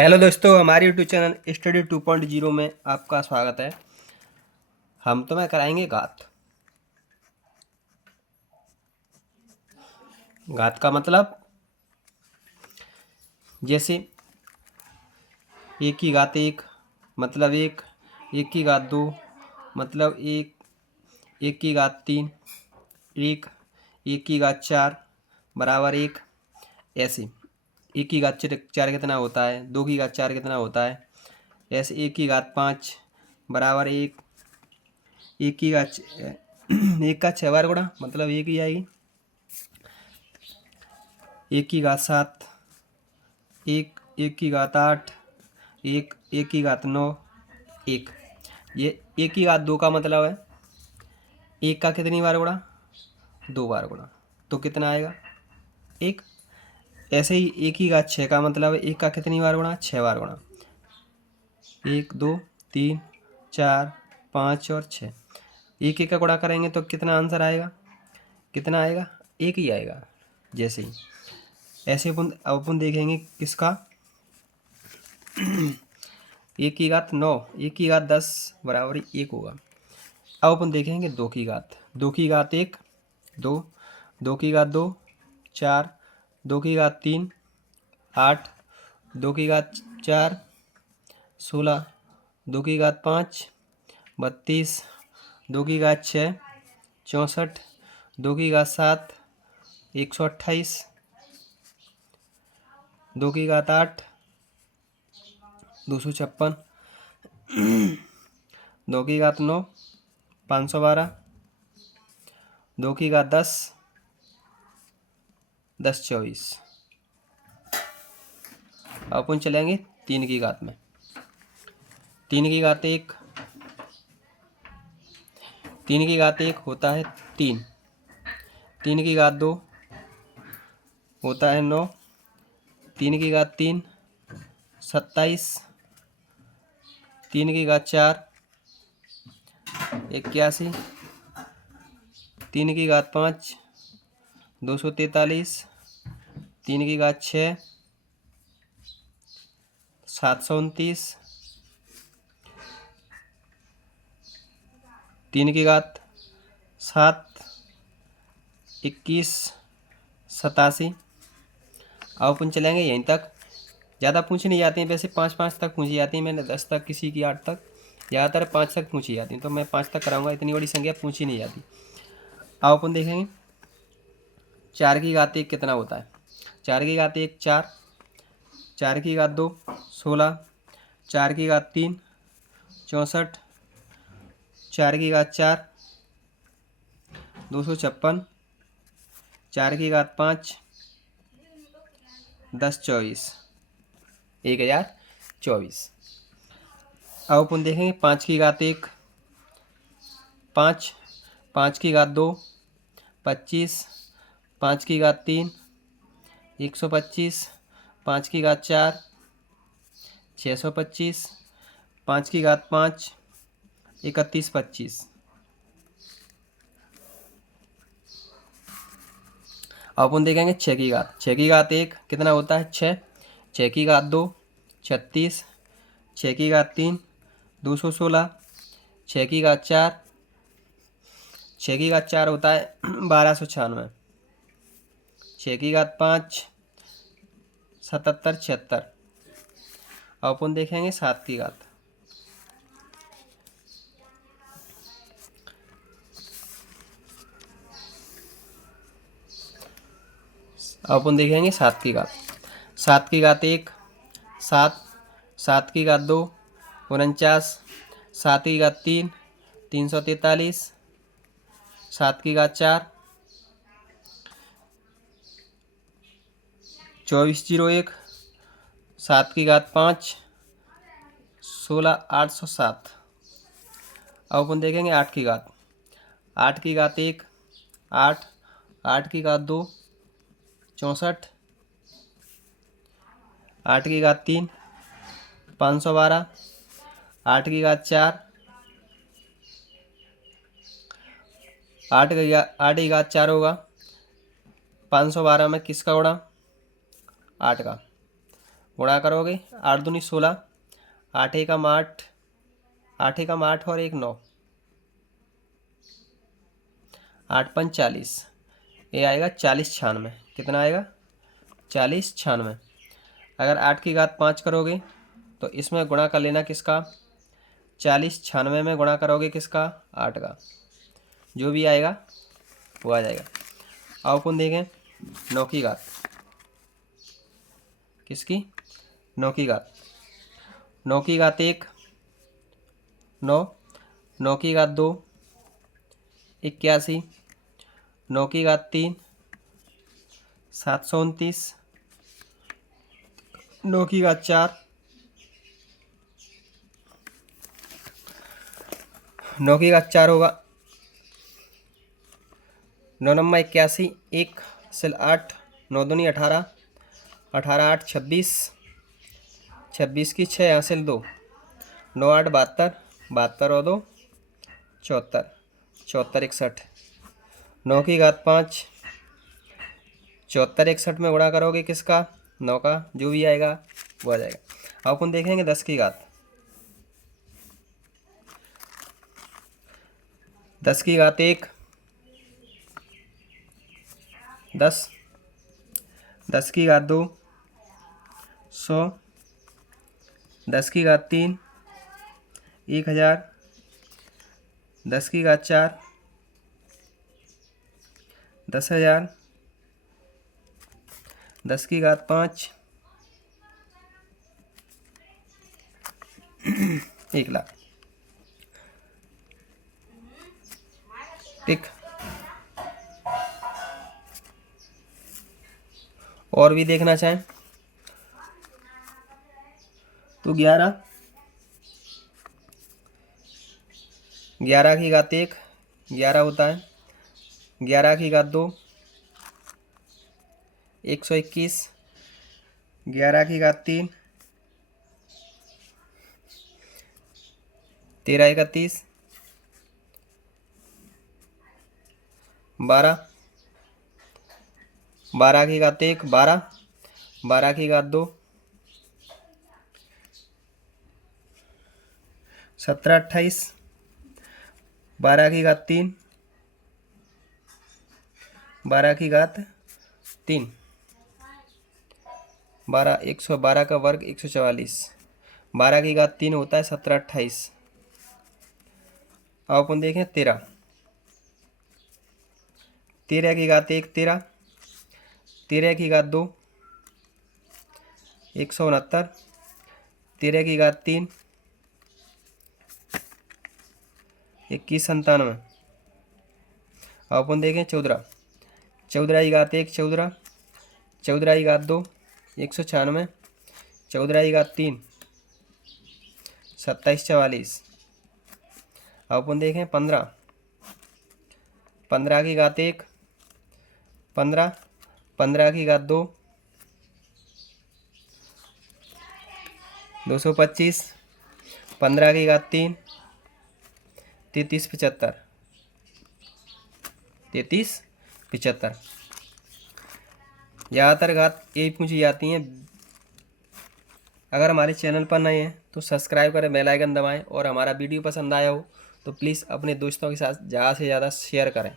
Hello दोस्तों, हमारे YouTube channel study 2.0 में आपका स्वागत है। हम तुम्हें कराएंगे घात। घात का मतलब जैसे एक की घात एक मतलब एक, एक की घात दो मतलब एक, एक की घात तीन एक, एक की घात चार बराबर एक। ऐसे एक की घात चार कितना होता है, दो की घात चार कितना होता है। ऐसे एक की घात पाँच बराबर एक, एक की घात एक का छः बार गुणा मतलब एक ही आएगी। एक की घात सात, एक, एक की घात आठ, एक, एक की घात नौ, एक। ये एक की घात दो का मतलब है एक का कितनी बार गुणा, दो बार गुणा, तो कितना आएगा एक। ऐसे ही एक की घात छः का मतलब है एक का कितनी बार गुणा, छः बार गुणा, एक दो तीन चार पाँच और छः। एक एक का गुणा करेंगे तो कितना आंसर आएगा, कितना आएगा, एक ही आएगा। जैसे ही ऐसे अपन देखेंगे किसका, एक की घात नौ, एक की घात दस बराबर एक होगा। अब अपन देखेंगे दो की घात, दो की घात एक दो, दो की घात दो चार, दो की घात तीन आठ, दो की घात चार 16, दो की घात पाँच 32, दो की घात छः 64, दो की घात सात 128, दो की घात आठ 256, दो की घात नौ 512, दो की घात दस 1024। अपन चलेंगे तीन की घात में। तीन की घात एक, तीन की घात एक होता है तीन, तीन की घात दो होता है नौ, तीन की घात तीन 27, तीन की घात चार 81, तीन की घात पाँच 243, तीन की घात छः 729, तीन की घात सात 21 87। अब अपन चलेंगे यहीं तक। ज़्यादा पूछी नहीं जाती हैं, वैसे पाँच पाँच तक पूछी जाती हैं। मैंने 10 तक, किसी की 8 तक, ज़्यादातर 5 तक पूछी जाती हैं, तो मैं 5 तक कराऊंगा। इतनी बड़ी संख्या पूछी नहीं जाती। अब अपन देखेंगे चार की घात एक कितना होता है। चार की घात एक चार, चार की घात दो 16, चार की घात तीन 64, चार की घात चार 256, चार की घात पाँच 1024, 1024। अब अपन देखेंगे पाँच की घात एक पाँच, पाँच की घात दो 25, पाँच की घात तीन 125, पाँच की घात चार 625, पाँच की घात पाँच 3125। अब अपन देखेंगे छः की घात। छः की घात एक कितना होता है छः, छः की घात दो 36, छः की घात तीन 216, छः की घात चार, छः की घात चार होता है 1296, छः की घात पाँच 77 76। अब अपन देखेंगे सात की घात। अब अपन देखेंगे सात की घात। सात की घात एक सात, सात की घात दो 49, सात की घात तीन 343, सात की घात चार 2401, सात की घात पाँच 16807। अब अपन देखेंगे आठ की घात। आठ की घात एक आठ, आठ की घात दो 64, आठ की घात तीन 512, आठ की घात चार, आठ की घात चार होगा 512 में किसका गुणा, आठ का। गुणा करोगे 8 दूनी 16, 8 एकम 8, 8 एकम 8 और 1 9, 8 पंच 40, ये आएगा 40 96। कितना आएगा? 40 96। अगर 8 की घात 5 करोगे तो इसमें गुणा कर लेना किसका? 40 96 में गुणा करोगे किसका? 8 का। जो भी आएगा वो आ जाएगा। आओ अपन देखें 9 की घात। किसकी? 9 की घात। 9 की घात 1 9, 9 की घात 2 81, 9 की घात 3 729, 9 की घात 4 9 की घात 4 होगा 9 नम्मा 81, 1 सिल 8, 9 दूनी 18, 18 8 26, 26 की 6 यहाँ सिल 2, 9 8 72, 72 और 2 74, 74 61, 9 की घात 5, 74 61 में गुणा करोगे किसका? 9 का। जो भी आएगा वो आ जाएगा। अब अपन देखेंगे 10 की घात। 10 की घात 1 10, 10 की घात 2 100, 10 की घात 3 1000, 10 की घात 4 10,000, 10 की घात 5 1,00,000। ठीक। और भी देखना चाहें तो 11, 11 की घात 1 11 होता है, 11 की घात 2 121, 11 की घात 3 13 31, 12, 12 की घात 1 12, 12 की घात 2 17 28, 12 की घात 3 12 की घात 3, 12 112 का वर्ग 144, 12 की घात 3 होता है 17 28। अब अपन देखें 13, 13 की घात 1 13, 13 की घात 2 169, 13 की घात 3 21 97। अब अपन देखें 14, 14 की घात 1 14, 14 की घात 2 196, 14 की घात 3 27 44। अब अपन देखें 15, 15 की घात 1 15, 15 की घात 2 225, 15 की घात 3 33 75, 33 75। ज़्यादातर घात यही पूछी जाती हैं। अगर हमारे चैनल पर नए हैं तो सब्सक्राइब करें, बेल आइकन दबाएं और हमारा वीडियो पसंद आया हो तो प्लीज़ अपने दोस्तों के साथ ज़्यादा से ज़्यादा शेयर करें।